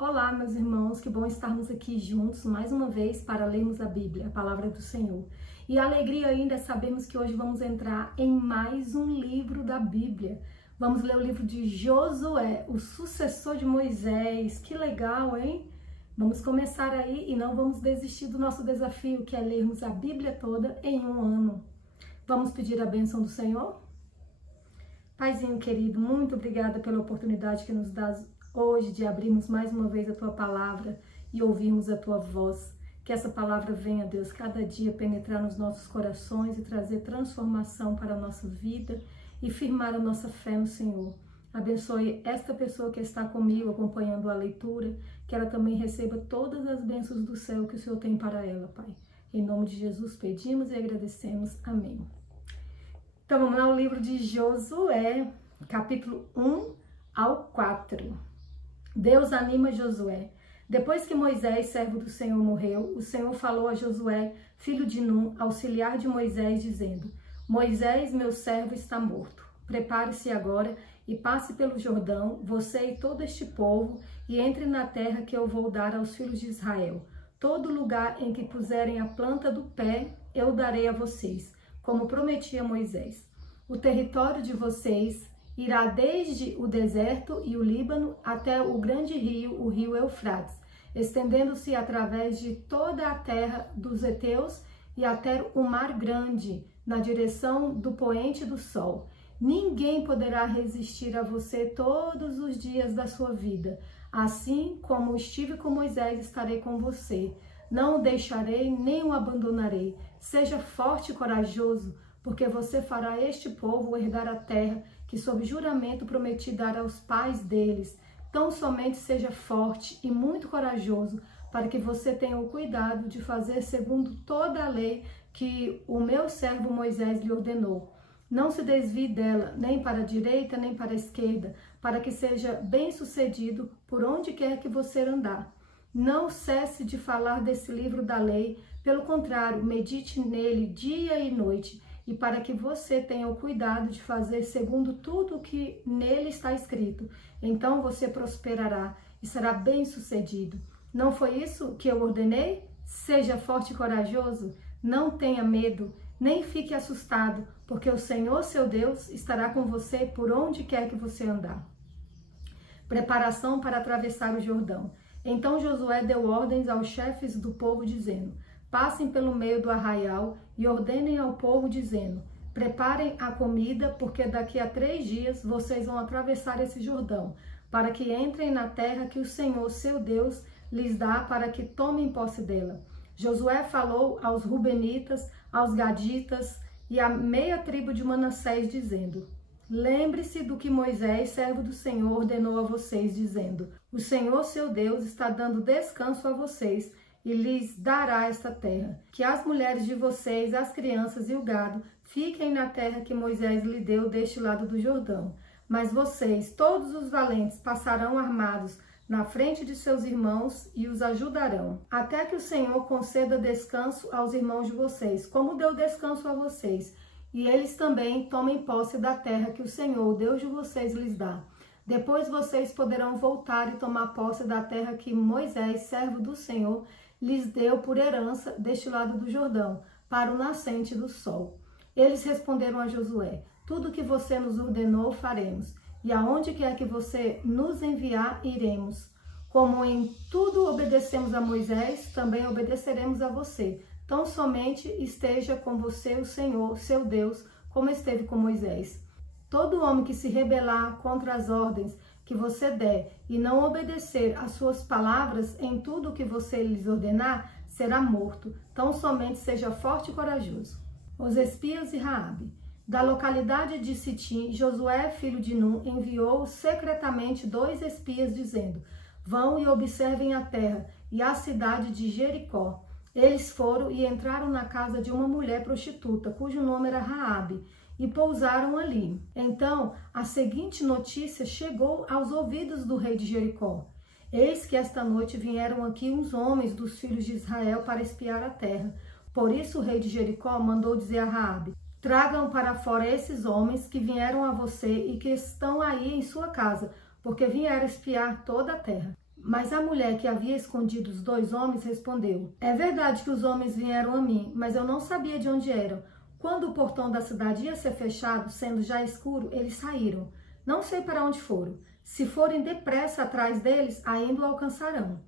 Olá, meus irmãos, que bom estarmos aqui juntos mais uma vez para lermos a Bíblia, a palavra do Senhor. E a alegria ainda é sabermos que hoje vamos entrar em mais um livro da Bíblia. Vamos ler o livro de Josué, o sucessor de Moisés. Que legal, hein? Vamos começar aí e não vamos desistir do nosso desafio, que é lermos a Bíblia toda em um ano. Vamos pedir a bênção do Senhor? Paizinho querido, muito obrigada pela oportunidade que nos dá hoje de abrirmos mais uma vez a Tua palavra e ouvirmos a Tua voz. Que essa palavra venha, Deus, cada dia penetrar nos nossos corações e trazer transformação para a nossa vida e firmar a nossa fé no Senhor. Abençoe esta pessoa que está comigo acompanhando a leitura, que ela também receba todas as bênçãos do céu que o Senhor tem para ela, Pai. Em nome de Jesus pedimos e agradecemos. Amém. Então vamos lá, o livro de Josué, capítulo 1 ao 4. Deus anima Josué. Depois que Moisés, servo do Senhor, morreu, o Senhor falou a Josué, filho de Num, auxiliar de Moisés, dizendo: Moisés, meu servo, está morto. Prepare-se agora e passe pelo Jordão, você e todo este povo, e entre na terra que eu vou dar aos filhos de Israel. Todo lugar em que puserem a planta do pé, eu darei a vocês, como prometi a Moisés. O território de vocês irá desde o deserto e o Líbano até o grande rio, o rio Eufrates, estendendo-se através de toda a terra dos heteus e até o mar grande, na direção do poente do sol. Ninguém poderá resistir a você todos os dias da sua vida. Assim como estive com Moisés, estarei com você. Não o deixarei, nem o abandonarei. Seja forte e corajoso, porque você fará este povo herdar a terra que sob juramento prometi dar aos pais deles. Tão somente seja forte e muito corajoso, para que você tenha o cuidado de fazer segundo toda a lei que o meu servo Moisés lhe ordenou. Não se desvie dela, nem para a direita, nem para a esquerda, para que seja bem-sucedido por onde quer que você andar. Não cesse de falar desse livro da lei, pelo contrário, medite nele dia e noite, e para que você tenha o cuidado de fazer segundo tudo o que nele está escrito. Então você prosperará e será bem-sucedido. Não foi isso que eu ordenei? Seja forte e corajoso, não tenha medo, nem fique assustado, porque o Senhor, seu Deus, estará com você por onde quer que você andar. Preparação para atravessar o Jordão. Então Josué deu ordens aos chefes do povo, dizendo: passem pelo meio do arraial e ordenem ao povo, dizendo: preparem a comida, porque daqui a 3 dias vocês vão atravessar esse Jordão, para que entrem na terra que o Senhor, seu Deus, lhes dá, para que tomem posse dela. Josué falou aos rubenitas, aos gaditas e à meia tribo de Manassés, dizendo: lembre-se do que Moisés, servo do Senhor, ordenou a vocês, dizendo: o Senhor, seu Deus, está dando descanso a vocês e lhes dará esta terra. Que as mulheres de vocês, as crianças e o gado fiquem na terra que Moisés lhe deu deste lado do Jordão. Mas vocês, todos os valentes, passarão armados na frente de seus irmãos e os ajudarão, até que o Senhor conceda descanso aos irmãos de vocês, como deu descanso a vocês, e eles também tomem posse da terra que o Senhor, o Deus de vocês, lhes dá. Depois vocês poderão voltar e tomar posse da terra que Moisés, servo do Senhor, lhes deu por herança deste lado do Jordão, para o nascente do sol. Eles responderam a Josué: tudo o que você nos ordenou faremos, e aonde quer que você nos enviar, iremos. Como em tudo obedecemos a Moisés, também obedeceremos a você. Tão somente esteja com você o Senhor, seu Deus, como esteve com Moisés. Todo homem que se rebelar contra as ordens que você der e não obedecer às suas palavras em tudo o que você lhes ordenar, será morto. Tão somente seja forte e corajoso. Os espias e Raabe. Da localidade de Sitim, Josué, filho de Num, enviou secretamente 2 espias, dizendo: vão e observem a terra e a cidade de Jericó. Eles foram e entraram na casa de uma mulher prostituta, cujo nome era Raabe, e pousaram ali. Então, a seguinte notícia chegou aos ouvidos do rei de Jericó: eis que esta noite vieram aqui uns homens dos filhos de Israel para espiar a terra. Por isso o rei de Jericó mandou dizer a Raabe: tragam para fora esses homens que vieram a você e que estão aí em sua casa, porque vieram espiar toda a terra. Mas a mulher que havia escondido os 2 homens respondeu: é verdade que os homens vieram a mim, mas eu não sabia de onde eram. Quando o portão da cidade ia ser fechado, sendo já escuro, eles saíram. Não sei para onde foram. Se forem depressa atrás deles, ainda o alcançarão.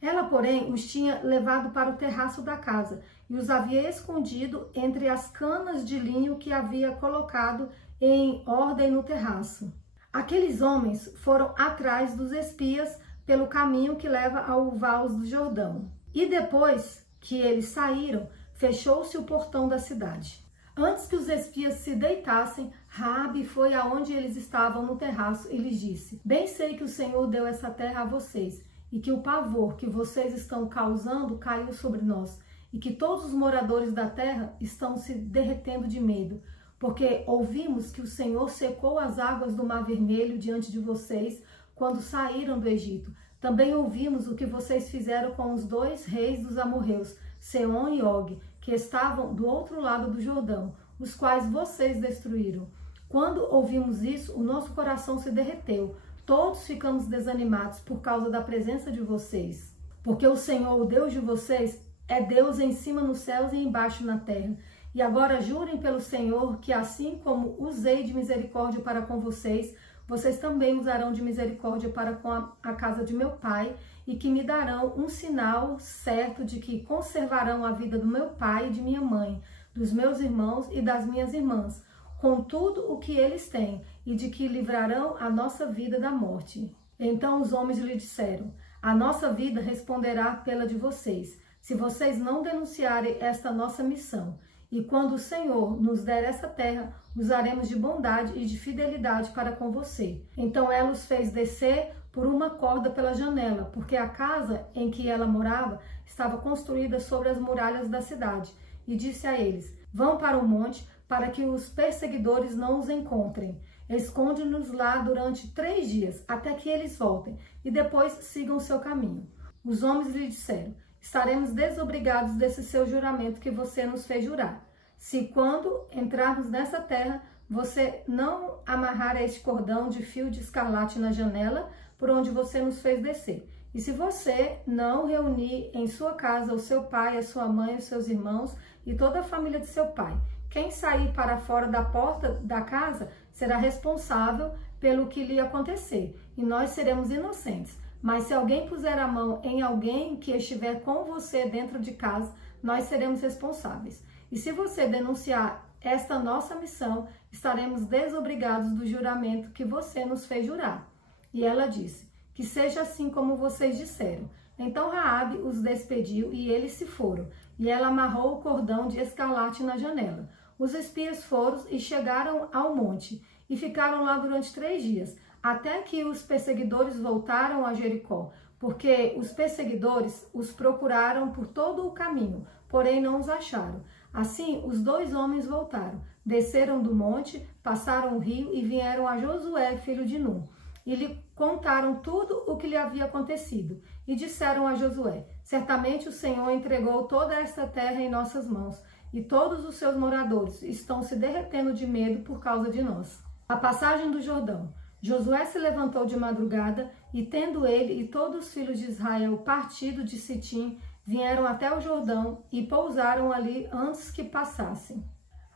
Ela, porém, os tinha levado para o terraço da casa e os havia escondido entre as canas de linho que havia colocado em ordem no terraço. Aqueles homens foram atrás dos espias pelo caminho que leva ao Vals do Jordão. E depois que eles saíram, fechou-se o portão da cidade. Antes que os espias se deitassem, Raabe foi aonde eles estavam no terraço e lhes disse: bem sei que o Senhor deu essa terra a vocês, e que o pavor que vocês estão causando caiu sobre nós, e que todos os moradores da terra estão se derretendo de medo, porque ouvimos que o Senhor secou as águas do Mar Vermelho diante de vocês quando saíram do Egito. Também ouvimos o que vocês fizeram com os 2 reis dos amorreus, Seom e Og, que estavam do outro lado do Jordão, os quais vocês destruíram. Quando ouvimos isso, o nosso coração se derreteu. Todos ficamos desanimados por causa da presença de vocês. Porque o Senhor, o Deus de vocês, é Deus em cima nos céus e embaixo na terra. E agora jurem pelo Senhor que assim como usei de misericórdia para com vocês, vocês também usarão de misericórdia para com a casa de meu pai, e que me darão um sinal certo de que conservarão a vida do meu pai e de minha mãe, dos meus irmãos e das minhas irmãs, com tudo o que eles têm, e de que livrarão a nossa vida da morte. Então os homens lhe disseram: a nossa vida responderá pela de vocês, se vocês não denunciarem esta nossa missão. E quando o Senhor nos der essa terra, usaremos de bondade e de fidelidade para com você. Então ela os fez descer por uma corda pela janela, porque a casa em que ela morava estava construída sobre as muralhas da cidade. E disse a eles: vão para o monte, para que os perseguidores não os encontrem. Esconde-nos lá durante 3 dias, até que eles voltem, e depois sigam o seu caminho. Os homens lhe disseram: estaremos desobrigados desse seu juramento que você nos fez jurar, se quando entrarmos nessa terra, você não amarrar este cordão de fio de escarlate na janela por onde você nos fez descer. E se você não reunir em sua casa o seu pai, a sua mãe, os seus irmãos e toda a família de seu pai, quem sair para fora da porta da casa será responsável pelo que lhe acontecer, e nós seremos inocentes. Mas se alguém puser a mão em alguém que estiver com você dentro de casa, nós seremos responsáveis. E se você denunciar esta nossa missão, estaremos desobrigados do juramento que você nos fez jurar. E ela disse: que seja assim como vocês disseram. Então Raabe os despediu e eles se foram, e ela amarrou o cordão de escarlate na janela. Os espias foram e chegaram ao monte, e ficaram lá durante 3 dias, até que os perseguidores voltaram a Jericó, porque os perseguidores os procuraram por todo o caminho, porém não os acharam. Assim, os 2 homens voltaram, desceram do monte, passaram o rio e vieram a Josué, filho de Nun, e lhe contaram tudo o que lhe havia acontecido. E disseram a Josué: certamente o Senhor entregou toda esta terra em nossas mãos, e todos os seus moradores estão se derretendo de medo por causa de nós. A passagem do Jordão. Josué se levantou de madrugada, e tendo ele e todos os filhos de Israel partido de Sitim, vieram até o Jordão e pousaram ali antes que passassem.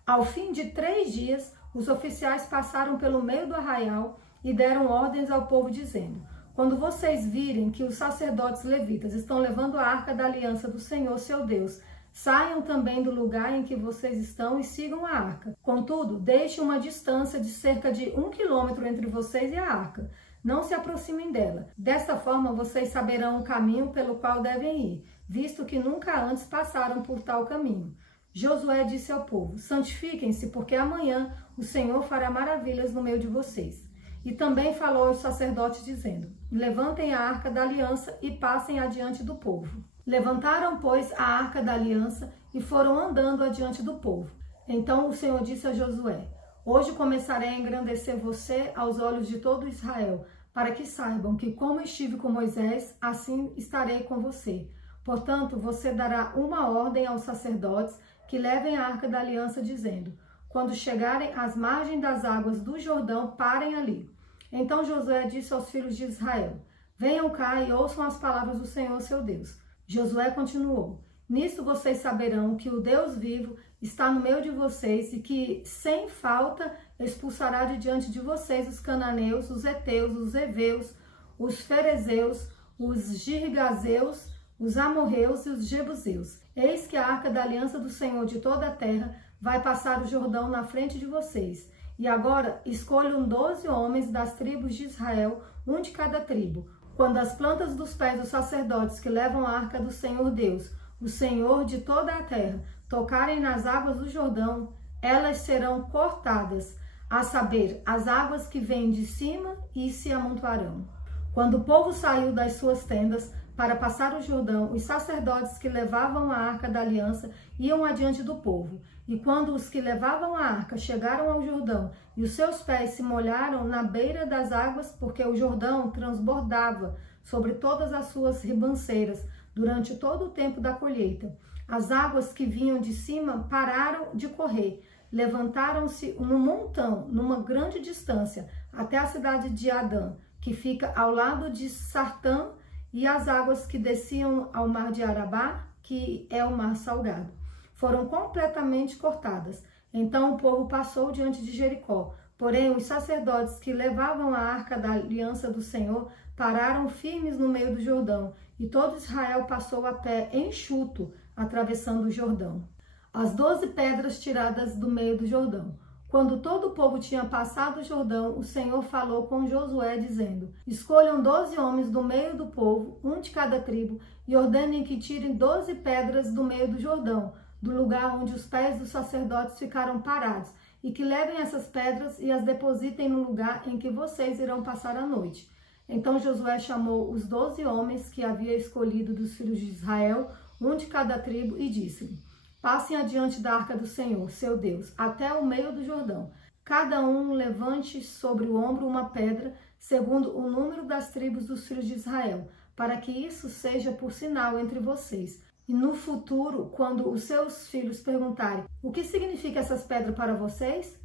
Ao fim de 3 dias, os oficiais passaram pelo meio do arraial e deram ordens ao povo, dizendo: quando vocês virem que os sacerdotes levitas estão levando a arca da aliança do Senhor, seu Deus, saiam também do lugar em que vocês estão e sigam a arca. Contudo, deixem uma distância de cerca de 1 quilômetro entre vocês e a arca. Não se aproximem dela. Desta forma, vocês saberão o caminho pelo qual devem ir, visto que nunca antes passaram por tal caminho. Josué disse ao povo: santifiquem-se, porque amanhã o Senhor fará maravilhas no meio de vocês. E também falou aos sacerdotes, dizendo: levantem a arca da aliança e passem adiante do povo. Levantaram, pois, a arca da aliança e foram andando adiante do povo. Então o Senhor disse a Josué: hoje começarei a engrandecer você aos olhos de todo Israel, para que saibam que, como estive com Moisés, assim estarei com você. Portanto, você dará uma ordem aos sacerdotes que levem a arca da aliança, dizendo: quando chegarem às margens das águas do Jordão, parem ali. Então Josué disse aos filhos de Israel: Venham cá e ouçam as palavras do Senhor, seu Deus. Josué continuou: nisto vocês saberão que o Deus vivo está no meio de vocês e que, sem falta, expulsará de diante de vocês os cananeus, os heteus, os heveus, os ferezeus, os girgazeus, os amorreus e os jebuseus. Eis que a arca da aliança do Senhor de toda a terra vai passar o Jordão na frente de vocês. E agora escolham 12 homens das tribos de Israel, um de cada tribo. Quando as plantas dos pés dos sacerdotes que levam a arca do Senhor Deus, o Senhor de toda a terra, tocarem nas águas do Jordão, elas serão cortadas, a saber, as águas que vêm de cima e se amontoarão. Quando o povo saiu das suas tendas para passar o Jordão, os sacerdotes que levavam a arca da aliança iam adiante do povo. E quando os que levavam a arca chegaram ao Jordão e os seus pés se molharam na beira das águas, porque o Jordão transbordava sobre todas as suas ribanceiras durante todo o tempo da colheita, as águas que vinham de cima pararam de correr, levantaram-se num montão, numa grande distância, até a cidade de Adã, que fica ao lado de Sartã, e as águas que desciam ao mar de Arabá, que é o mar salgado, foram completamente cortadas. Então o povo passou diante de Jericó. Porém, os sacerdotes que levavam a arca da aliança do Senhor pararam firmes no meio do Jordão, e todo Israel passou a pé enxuto, atravessando o Jordão. As 12 pedras tiradas do meio do Jordão. Quando todo o povo tinha passado o Jordão, o Senhor falou com Josué, dizendo: escolham 12 homens do meio do povo, um de cada tribo, e ordenem que tirem 12 pedras do meio do Jordão, do lugar onde os pés dos sacerdotes ficaram parados, e que levem essas pedras e as depositem no lugar em que vocês irão passar a noite. Então Josué chamou os 12 homens que havia escolhido dos filhos de Israel, um de cada tribo, e disse: passem adiante da arca do Senhor, seu Deus, até o meio do Jordão. Cada um levante sobre o ombro uma pedra, segundo o número das tribos dos filhos de Israel, para que isso seja por sinal entre vocês. E no futuro, quando os seus filhos perguntarem: o que significa essas pedras para vocês?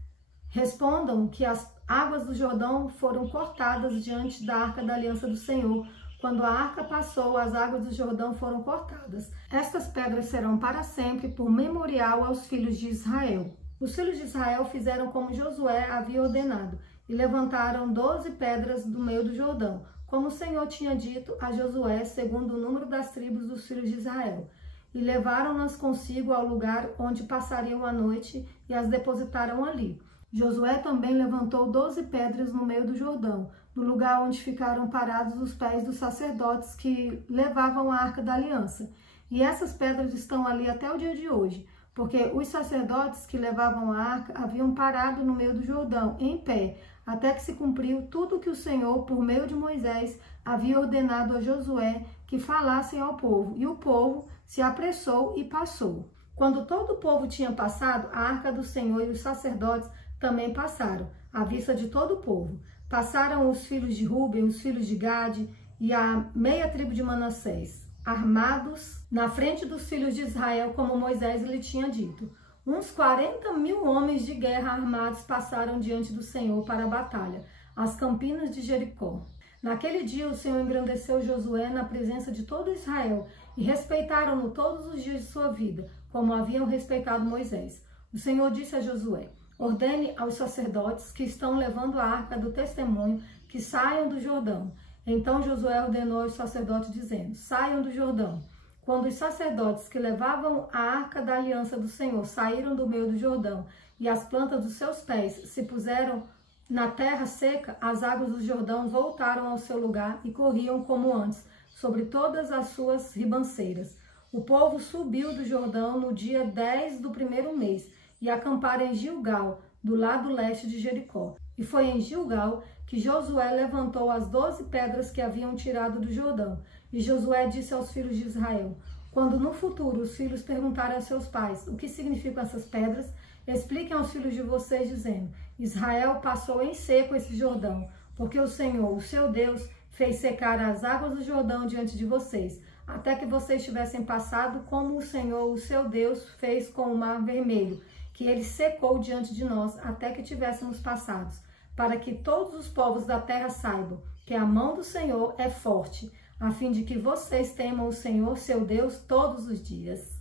Respondam que as águas do Jordão foram cortadas diante da arca da aliança do Senhor. Quando a arca passou, as águas do Jordão foram cortadas. Estas pedras serão para sempre por memorial aos filhos de Israel. Os filhos de Israel fizeram como Josué havia ordenado e levantaram 12 pedras do meio do Jordão, como o Senhor tinha dito a Josué, segundo o número das tribos dos filhos de Israel. E levaram-nas consigo ao lugar onde passariam a noite e as depositaram ali. Josué também levantou 12 pedras no meio do Jordão, no lugar onde ficaram parados os pés dos sacerdotes que levavam a arca da aliança. E essas pedras estão ali até o dia de hoje, porque os sacerdotes que levavam a arca haviam parado no meio do Jordão, em pé, até que se cumpriu tudo o que o Senhor, por meio de Moisés, havia ordenado a Josué que falassem ao povo. E o povo se apressou e passou. Quando todo o povo tinha passado, a arca do Senhor e os sacerdotes também passaram, à vista de todo o povo. Passaram os filhos de Ruben, os filhos de Gade e a meia tribo de Manassés, armados na frente dos filhos de Israel, como Moisés lhe tinha dito. Uns 40.000 homens de guerra armados passaram diante do Senhor para a batalha, às campinas de Jericó. Naquele dia o Senhor engrandeceu Josué na presença de todo Israel, e respeitaram-no todos os dias de sua vida, como haviam respeitado Moisés. O Senhor disse a Josué: ordene aos sacerdotes que estão levando a arca do testemunho que saiam do Jordão. Então Josué ordenou aos sacerdotes, dizendo: saiam do Jordão. Quando os sacerdotes que levavam a arca da aliança do Senhor saíram do meio do Jordão, e as plantas dos seus pés se puseram na terra seca, as águas do Jordão voltaram ao seu lugar e corriam como antes, sobre todas as suas ribanceiras. O povo subiu do Jordão no dia 10 do primeiro mês, e acamparam em Gilgal, do lado leste de Jericó. E foi em Gilgal que Josué levantou as 12 pedras que haviam tirado do Jordão. E Josué disse aos filhos de Israel: quando no futuro os filhos perguntarem a seus pais o que significam essas pedras, expliquem aos filhos de vocês, dizendo: Israel passou em seco esse Jordão, porque o Senhor, o seu Deus, fez secar as águas do Jordão diante de vocês, até que vocês tivessem passado, como o Senhor, o seu Deus, fez com o Mar Vermelho, que ele secou diante de nós até que tivéssemos passados, para que todos os povos da terra saibam que a mão do Senhor é forte, a fim de que vocês temam o Senhor, seu Deus, todos os dias.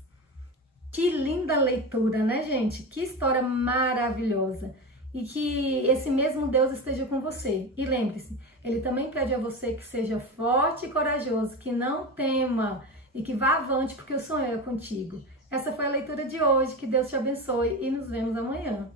Que linda leitura, né, gente? Que história maravilhosa. E que esse mesmo Deus esteja com você. E lembre-se, Ele também pede a você que seja forte e corajoso, que não tema e que vá avante, porque o Senhor é contigo. Essa foi a leitura de hoje. Que Deus te abençoe e nos vemos amanhã.